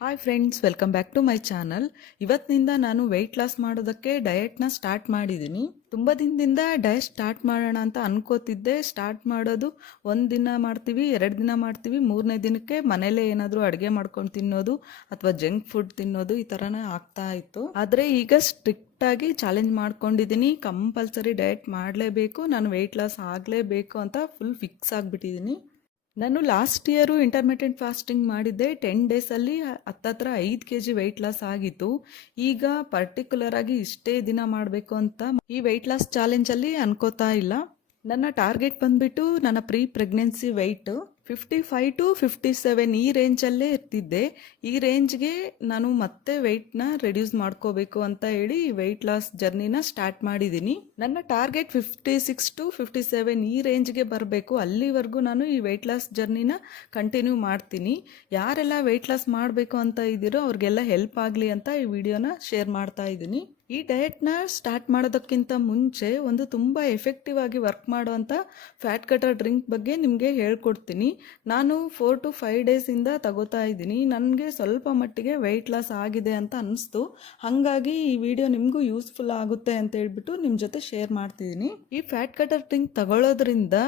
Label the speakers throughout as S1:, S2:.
S1: Hi friends welcome back to my channel ಇವತ್ತಿನಿಂದ ನಾನು weight loss ಮಾಡೋದಕ್ಕೆ ಡಯಟ್ನ ಸ್ಟಾರ್ಟ್ ಮಾಡಿದ್ದೀನಿ ತುಂಬ ದಿನದಿಂದ ಡಯಟ್ ಸ್ಟಾರ್ಟ್ ಮಾಡೋಣ ಅಂತ ಅನ್ಕೋತಿದ್ದೆ. ಸ್ಟಾರ್ಟ್ ಮಾಡೋದು ಒಂದು ದಿನ ಮಾಡ್ತೀವಿ, ಎರಡು ದಿನ ಮಾಡ್ತೀವಿ, ಮೂರನೇ ದಿನಕ್ಕೆ ಮನೇಲೇ ಏನಾದರೂ ಅಡುಗೆ ಮಾಡ್ಕೊಂಡು ತಿನ್ನೋದು ಅಥವಾ ಜಂಕ್ ಫುಡ್ ತಿನ್ನೋದು ಈ ಥರನೇ ಆಗ್ತಾ ಇತ್ತು. ಆದರೆ ಈಗ ಸ್ಟ್ರಿಕ್ಟ್ ಆಗಿ ಚಾಲೆಂಜ್ ಮಾಡ್ಕೊಂಡಿದ್ದೀನಿ ಕಂಪಲ್ಸರಿ ಡಯಟ್ ಮಾಡಲೇಬೇಕು, ನಾನು ವೆಯ್ಟ್ ಲಾಸ್ ಆಗಲೇಬೇಕು ಅಂತ ಫುಲ್ ಫಿಕ್ಸ್ ಆಗಿಬಿಟ್ಟಿದ್ದೀನಿ ನಾನು ಲಾಸ್ಟ್ ಇಯರು ಇಂಟರ್ಮಿಟೆಂಟ್ ಫಾಸ್ಟಿಂಗ್ ಮಾಡಿದ್ದೆ. ಟೆನ್ ಡೇಸಲ್ಲಿ ಹತ್ತತ್ರ ಐದು ಕೆ ಜಿ ವೆಯ್ಟ್ ಲಾಸ್ ಆಗಿತ್ತು. ಈಗ ಪರ್ಟಿಕ್ಯುಲರ್ ಆಗಿ ಇಷ್ಟೇ ದಿನ ಮಾಡಬೇಕು ಅಂತ ಈ ವೆಯ್ಟ್ ಲಾಸ್ ಚಾಲೆಂಜಲ್ಲಿ ಅನ್ಕೋತಾ ಇಲ್ಲ. ನನ್ನ ಟಾರ್ಗೆಟ್ ಬಂದ್ಬಿಟ್ಟು ನನ್ನ pre pregnancy weight fifty five to fifty seven ಈ ರೇಂಜಲ್ಲೇ ಇರ್ತಿದ್ದೆ. ಈ ರೇಂಜ್ಗೆ ನಾನು ಮತ್ತೆ ವೆಯ್ಟ್ನ ರೆಡ್ಯೂಸ್ ಮಾಡ್ಕೋಬೇಕು ಅಂತ ಹೇಳಿ ವೆಯ್ಟ್ ಲಾಸ್ ಜರ್ನಿನ ಸ್ಟಾರ್ಟ್ ಮಾಡಿದ್ದೀನಿ ನನ್ನ target fifty six to fifty seven ಈ ರೇಂಜ್ಗೆ ಬರಬೇಕು. ಅಲ್ಲಿವರೆಗೂ ನಾನು ಈ ವೆಯ್ಟ್ ಲಾಸ್ ಜರ್ನಿನ ಕಂಟಿನ್ಯೂ ಮಾಡ್ತೀನಿ. ಯಾರೆಲ್ಲ ವೆಯ್ಟ್ ಲಾಸ್ ಮಾಡಬೇಕು ಅಂತ ಇದ್ದೀರೋ ಅವ್ರಿಗೆಲ್ಲ ಹೆಲ್ಪ್ ಆಗಲಿ ಅಂತ ಈ ವಿಡಿಯೋನ ಶೇರ್ ಮಾಡ್ತಾ ಇದ್ದೀನಿ. ಈ ಡಯೆಟ್ನ ಸ್ಟಾರ್ಟ್ ಮಾಡೋದಕ್ಕಿಂತ ಮುಂಚೆ ಒಂದು ತುಂಬ ಎಫೆಕ್ಟಿವ್ ಆಗಿ ವರ್ಕ್ ಮಾಡುವಂಥ ಫ್ಯಾಟ್ ಕಟರ್ ಡ್ರಿಂಕ್ ಬಗ್ಗೆ ನಿಮಗೆ ಹೇಳ್ಕೊಡ್ತೀನಿ. ನಾನು ಫೋರ್ ಟು ಫೈವ್ ಡೇಸಿಂದ ತಗೋತಾ ಇದ್ದೀನಿ. ನನಗೆ ಸ್ವಲ್ಪ ಮಟ್ಟಿಗೆ ವೆಯ್ಟ್ ಲಾಸ್ ಆಗಿದೆ ಅಂತ ಅನಿಸ್ತು. ಹಾಗಾಗಿ ಈ ವಿಡಿಯೋ ನಿಮಗೂ ಯೂಸ್ಫುಲ್ ಆಗುತ್ತೆ ಅಂತ ಹೇಳ್ಬಿಟ್ಟು ನಿಮ್ಮ ಜೊತೆ ಶೇರ್ ಮಾಡ್ತಿದ್ದೀನಿ. ಈ ಫ್ಯಾಟ್ ಕಟರ್ ಡ್ರಿಂಕ್ ತಗೊಳ್ಳೋದ್ರಿಂದ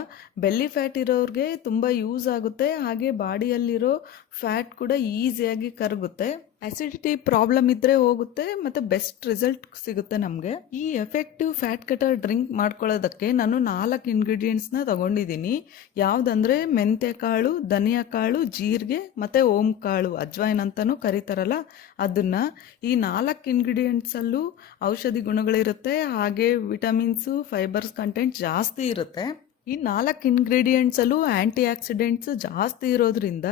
S1: ಬೆಲ್ಲಿ ಫ್ಯಾಟ್ ಇರೋರಿಗೆ ತುಂಬ ಯೂಸ್ ಆಗುತ್ತೆ. ಹಾಗೆ ಬಾಡಿಯಲ್ಲಿರೋ ಫ್ಯಾಟ್ ಕೂಡ ಈಸಿಯಾಗಿ ಕರಗುತ್ತೆ. ಅಸಿಡಿಟಿ ಪ್ರಾಬ್ಲಮ್ ಇದ್ದರೆ ಹೋಗುತ್ತೆ, ಮತ್ತು ಬೆಸ್ಟ್ ರಿಸಲ್ಟ್ ಸಿಗುತ್ತೆ ನಮಗೆ. ಈ ಎಫೆಕ್ಟಿವ್ ಫ್ಯಾಟ್ ಕಟರ್ ಡ್ರಿಂಕ್ ಮಾಡ್ಕೊಳ್ಳೋದಕ್ಕೆ ನಾನು ನಾಲ್ಕು ಇಂಗ್ರೀಡಿಯೆಂಟ್ಸ್ನ ತಗೊಂಡಿದ್ದೀನಿ. ಯಾವುದಂದ್ರೆ ಮೆಂತ್ಯ ಕಾಳು ಧನಿಯಾ ಕಾಳು ಜೀರಿಗೆ, ಮತ್ತು ಓಂ ಕಾಳು ಅಜ್ವಾಯಿನ್ ಅಂತಲೂ ಕರೀತಾರಲ್ಲ, ಅದನ್ನು. ಈ ನಾಲ್ಕು ಇಂಗ್ರೀಡಿಯೆಂಟ್ಸಲ್ಲೂ ಔಷಧಿ ಗುಣಗಳಿರುತ್ತೆ, ಹಾಗೆ ವಿಟಮಿನ್ಸು ಫೈಬರ್ಸ್ ಕಂಟೆಂಟ್ ಜಾಸ್ತಿ ಇರುತ್ತೆ. ಈ ನಾಲ್ಕು ಇಂಗ್ರೀಡಿಯೆಂಟ್ಸಲ್ಲೂ ಆ್ಯಂಟಿ ಆಕ್ಸಿಡೆಂಟ್ಸ್ ಜಾಸ್ತಿ ಇರೋದ್ರಿಂದ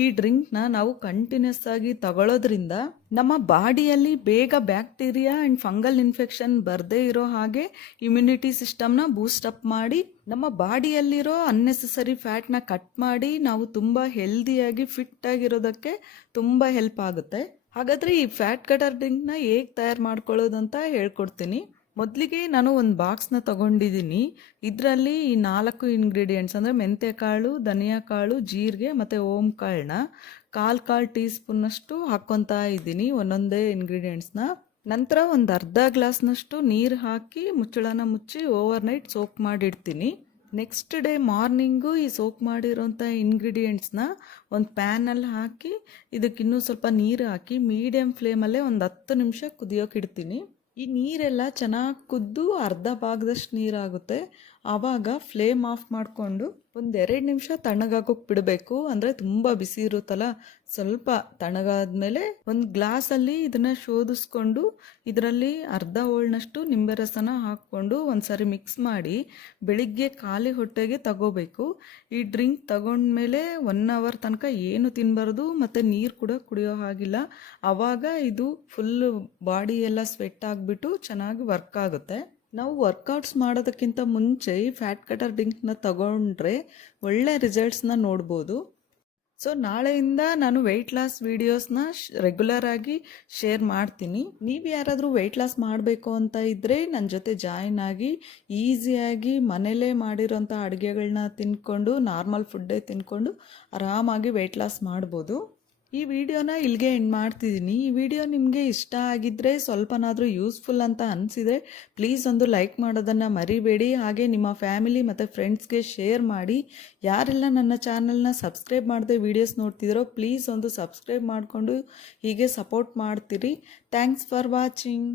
S1: ಈ ಡ್ರಿಂಕ್ನ ನಾವು ಕಂಟಿನ್ಯೂಸ್ ಆಗಿ ತಗೊಳ್ಳೋದ್ರಿಂದ ನಮ್ಮ ಬಾಡಿಯಲ್ಲಿ ಬೇಗ ಬ್ಯಾಕ್ಟೀರಿಯಾ ಆ್ಯಂಡ್ ಫಂಗಲ್ ಇನ್ಫೆಕ್ಷನ್ ಬರದೇ ಇರೋ ಹಾಗೆ ಇಮ್ಯುನಿಟಿ ಸಿಸ್ಟಮ್ನ ಬೂಸ್ಟಪ್ ಮಾಡಿ ನಮ್ಮ ಬಾಡಿಯಲ್ಲಿರೋ ಅನ್ನೆಸೆಸರಿ ಫ್ಯಾಟ್ನ ಕಟ್ ಮಾಡಿ ನಾವು ತುಂಬ ಹೆಲ್ದಿಯಾಗಿ ಫಿಟ್ ಆಗಿರೋದಕ್ಕೆ ತುಂಬ ಹೆಲ್ಪ್ ಆಗುತ್ತೆ. ಹಾಗಾದರೆ ಈ ಫ್ಯಾಟ್ ಕಟರ್ ಡ್ರಿಂಕ್ನ ಹೇಗೆ ತಯಾರು ಮಾಡ್ಕೊಳ್ಳೋದು ಅಂತ ಹೇಳ್ಕೊಡ್ತೀನಿ. ಮೊದಲಿಗೆ ನಾನು ಒಂದು ಬಾಕ್ಸ್ನ ತಗೊಂಡಿದ್ದೀನಿ ಇದರಲ್ಲಿ ಈ ನಾಲ್ಕು ಇಂಗ್ರೀಡಿಯೆಂಟ್ಸ್ ಅಂದರೆ ಮೆಂತ್ಯಕಾಳು ಧನಿಯಾ ಕಾಳು ಜೀರಿಗೆ ಮತ್ತು ಓಂ ಕಾಳನ್ನ ಕಾಲು ಕಾಲು ಟೀ ಸ್ಪೂನ್ನಷ್ಟು ಹಾಕ್ಕೊತಾ ಇದ್ದೀನಿ ಒಂದೊಂದೇ ಇಂಗ್ರೀಡಿಯೆಂಟ್ಸ್ನ ನಂತರ ಒಂದು ಅರ್ಧ ಗ್ಲಾಸ್ನಷ್ಟು ನೀರು ಹಾಕಿ ಮುಚ್ಚಳನ ಮುಚ್ಚಿ ಓವರ್ ನೈಟ್ ಸೋಕ್ ಮಾಡಿಡ್ತೀನಿ. ನೆಕ್ಸ್ಟ್ ಡೇ ಮಾರ್ನಿಂಗು ಈ ಸೋಕ್ ಮಾಡಿರೋಂಥ ಇಂಗ್ರೀಡಿಯೆಂಟ್ಸ್ನ ಒಂದು ಪ್ಯಾನಲ್ಲಿ ಹಾಕಿ ಇದಕ್ಕೆ ಇನ್ನೂ ಸ್ವಲ್ಪ ನೀರು ಹಾಕಿ ಮೀಡಿಯಮ್ ಫ್ಲೇಮಲ್ಲೇ ಒಂದು ಹತ್ತು ನಿಮಿಷ ಕುದಿಯೋಕೆ ಇಡ್ತೀನಿ. ಈ ನೀರೆಲ್ಲ ಚೆನ್ನಾಗಿ ಕುದ್ದು ಅರ್ಧ ಭಾಗದಷ್ಟು ನೀರಾಗುತ್ತೆ. ಆವಾಗ ಫ್ಲೇಮ್ ಆಫ್ ಮಾಡಿಕೊಂಡು ಒಂದು ಎರಡು ನಿಮಿಷ ತಣ್ಣಗಾಕೋಕೆ ಬಿಡಬೇಕು. ಅಂದರೆ ತುಂಬ ಬಿಸಿ ಇರುತ್ತಲ್ಲ, ಸ್ವಲ್ಪ ತಣ್ಣಗಾದ್ಮೇಲೆ ಒಂದು ಗ್ಲಾಸಲ್ಲಿ ಇದನ್ನು ಶೋಧಿಸ್ಕೊಂಡು ಇದರಲ್ಲಿ ಅರ್ಧ ಹೋಳ್ನಷ್ಟು ನಿಂಬೆ ರಸನ ಹಾಕ್ಕೊಂಡು ಒಂದು ಸರಿ ಮಿಕ್ಸ್ ಮಾಡಿ ಬೆಳಿಗ್ಗೆ ಖಾಲಿ ಹೊಟ್ಟೆಗೆ ತಗೋಬೇಕು. ಈ ಡ್ರಿಂಕ್ ತಗೊಂಡ್ಮೇಲೆ ಒನ್ ಅವರ್ ತನಕ ಏನು ತಿನ್ನಬಾರ್ದು ಮತ್ತು ನೀರು ಕೂಡ ಕುಡಿಯೋ ಹಾಗಿಲ್ಲ. ಆವಾಗ ಇದು ಫುಲ್ಲು ಬಾಡಿ ಎಲ್ಲ ಸ್ವೆಟ್ ಆಗಿಬಿಟ್ಟು ಚೆನ್ನಾಗಿ ವರ್ಕ್ ಆಗುತ್ತೆ. ನಾವು ವರ್ಕೌಟ್ಸ್ ಮಾಡೋದಕ್ಕಿಂತ ಮುಂಚೆ ಈ ಫ್ಯಾಟ್ ಕಟರ್ ಡಿಂಕ್ನ ತಗೊಂಡ್ರೆ ಒಳ್ಳೆ ರಿಸಲ್ಟ್ಸ್ನ ನೋಡ್ಬೋದು. ಸೊ ನಾಳೆಯಿಂದ ನಾನು ವೆಯ್ಟ್ ಲಾಸ್ ವೀಡಿಯೋಸ್ನ ರೆಗ್ಯುಲರ್ ಆಗಿ ಶೇರ್ ಮಾಡ್ತೀನಿ. ನೀವು ಯಾರಾದರೂ ವೆಯ್ಟ್ ಲಾಸ್ ಮಾಡಬೇಕು ಅಂತ ಇದ್ದರೆ ನನ್ನ ಜೊತೆ ಜಾಯಿನ್ ಆಗಿ ಈಸಿಯಾಗಿ ಮನೇಲೇ ಮಾಡಿರೋಂಥ ಅಡುಗೆಗಳನ್ನ ತಿನ್ಕೊಂಡು ನಾರ್ಮಲ್ ಫುಡ್ಡೇ ತಿನ್ಕೊಂಡು ಆರಾಮಾಗಿ ವೆಯ್ಟ್ ಲಾಸ್ ಮಾಡ್ಬೋದು. ಈ ವಿಡಿಯೋನ ಇಲ್ಲಿಗೆ ಎಂಡ್ ಮಾಡ್ತಿದ್ದೀನಿ. ಈ ವಿಡಿಯೋ ನಿಮಗೆ ಇಷ್ಟ ಆಗಿದ್ದರೆ ಸ್ವಲ್ಪನಾದರೂ ಯೂಸ್ಫುಲ್ ಅಂತ ಅನಿಸಿದರೆ ಪ್ಲೀಸ್ ಒಂದು ಲೈಕ್ ಮಾಡೋದನ್ನು ಮರಿಬೇಡಿ. ಹಾಗೆ ನಿಮ್ಮ ಫ್ಯಾಮಿಲಿ ಮತ್ತು ಫ್ರೆಂಡ್ಸ್ಗೆ ಶೇರ್ ಮಾಡಿ. ಯಾರೆಲ್ಲ ನನ್ನ ಚಾನಲ್ನ ಸಬ್ಸ್ಕ್ರೈಬ್ ಮಾಡದೆ ವೀಡಿಯೋಸ್ ನೋಡ್ತಿದ್ರೋ ಪ್ಲೀಸ್ ಒಂದು ಸಬ್ಸ್ಕ್ರೈಬ್ ಮಾಡಿಕೊಂಡು ಹೀಗೆ ಸಪೋರ್ಟ್ ಮಾಡ್ತೀರಿ. Thanks for watching